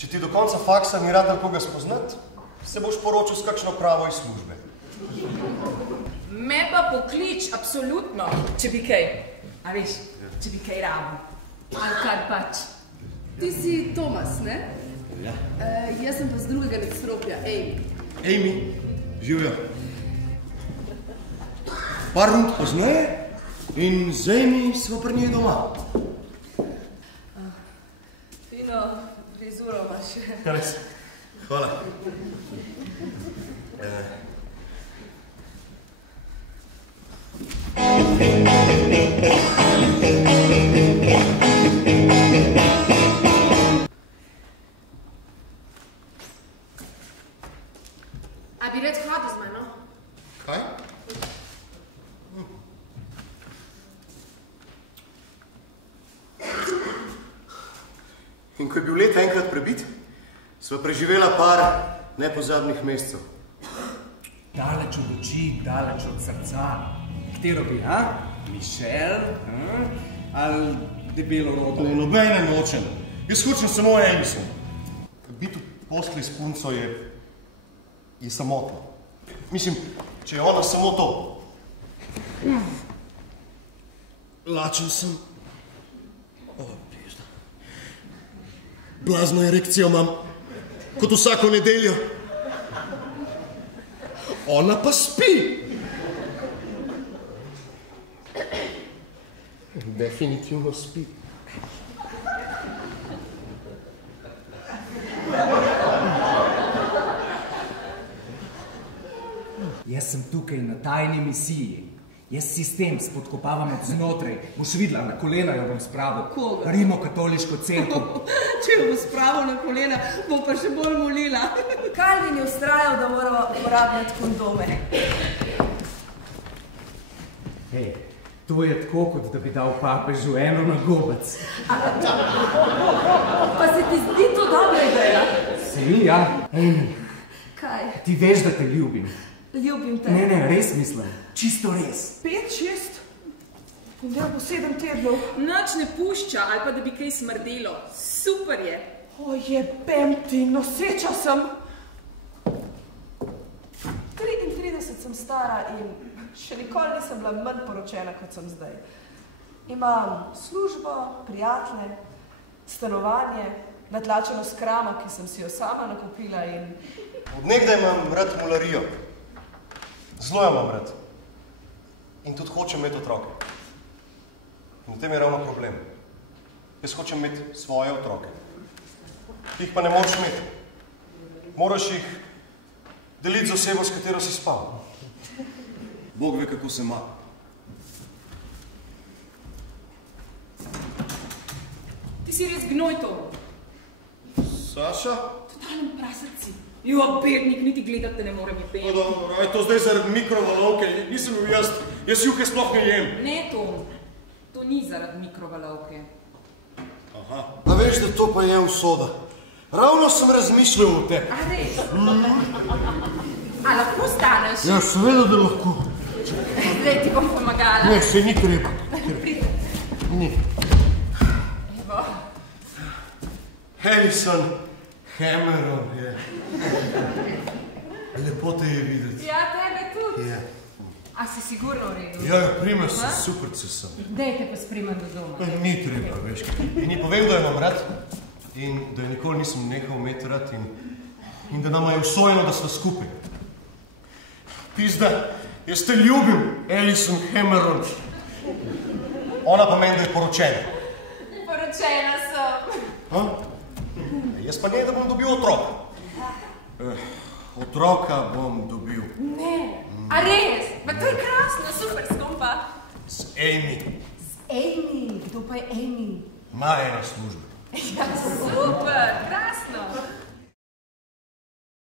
Če ti do konca faksa ni rad koga spoznat, se boš poročil s kakšno pravo iz službe. Me pa poklič, absolutno, če bi kaj. A veš, če bi kaj rabo. Ali kar pač. Ti si Tomas, ne? Ja. Jaz sem pa z drugega nadstropja, Amy. Amy, živjo. Par rund pozneje in z Amy smo pri njej doma. Fino frizuro imaš. Res. Hvala. A bi rad hodil z mano? Kaj? In ko je bil let enkrat prebit, sva preživela par nepozabnih mesecev. Daleč od oči, daleč od srca. Katero bi, ha? Michelle? Ali debelo rodo? Nobene nočem. Jaz hočem samo Alison. Biti v posli s punco je samotno. Mislim, če je ona samo to. Lačen sem. Blazno erekcijo imam, kot vsako nedeljo. Ona pa spi. Definitivno spi. Jaz sem tukaj na tajni misiji. Jaz sistem spodkopavam od znotraj. Boš videla, na kolena jo bom spravil. Koga? Rimokatoliško cerkev. Če jo bo spravil na kolena, bom pa še bolj molila. Calvin je vztrajal, da moramo uporabljati kondome. Hej, to je tako, kot da bi dal papežu eno na gobec. Pa se ti zdi to dobra ideja? Se mi, ja? Kaj? Ti veš, da te ljubim. Ljubim te. Ne, res mislim. Čisto res. 5, 6? In da bo 7 tednov. Nič ne pušča, ali pa da bi kaj smrdelo. Super je. O, jebem ti, noseča sem. 33 sem stara in še nikoli nisem bila manj poročena, kot sem zdaj. Imam službo, prijatelje, stanovanje, natlačeno s kramo, ki sem si jo sama nakupila in... Od nekdaj imam rad mularijo. Zelo jo imam rad. In tudi hočem imeti otroke. In v tem je ravno problem. Jaz hočem imeti svoje otroke. Ti jih pa ne moreš imeti. Moraš jih deliti z osebo, s katero si spal. Bog ve, kako se ima. Ti si res gnoj to. Saša? Totalen prasec si. Jo, bednik, niti gledati te ne morem je bednik. Je to zdaj zaradi mikrovalovke? Nisem bil jaz juhe sploh ne jem. Ne, Tom. To ni zaradi mikrovalovke. Aha. A veš, da to pa je usoda. Ravno sem razmišljal o te. A res? A lahko staneš? Ja, seveda, da lahko. Zdaj ti bom pomagala. Ne, še ni treba. Ni. Evo. Alison Cameron je. Lepo te je videti. Ja, tebe tudi. Je. A si sigurno v redu? Ja, prima se, super se sem. Dajte pa spremem do doma. Ni treba, veš. In ji povem, da jo imam rad in da jo nikoli nisem nehal imeti rad in da nama je usojeno, da sva skupaj. Pizda, jaz te ljubim, Alison Cameron. Ona pa meni, da je poročena. Poročena sem. Jaz pa ne, da bom dobil otroka. Otroka bom dobil. Ne, a res? Pa to je krasno, super, s kom pa? S Amy. S Amy? Kdo pa je Amy? Ma ena služba. Ja, super, krasno.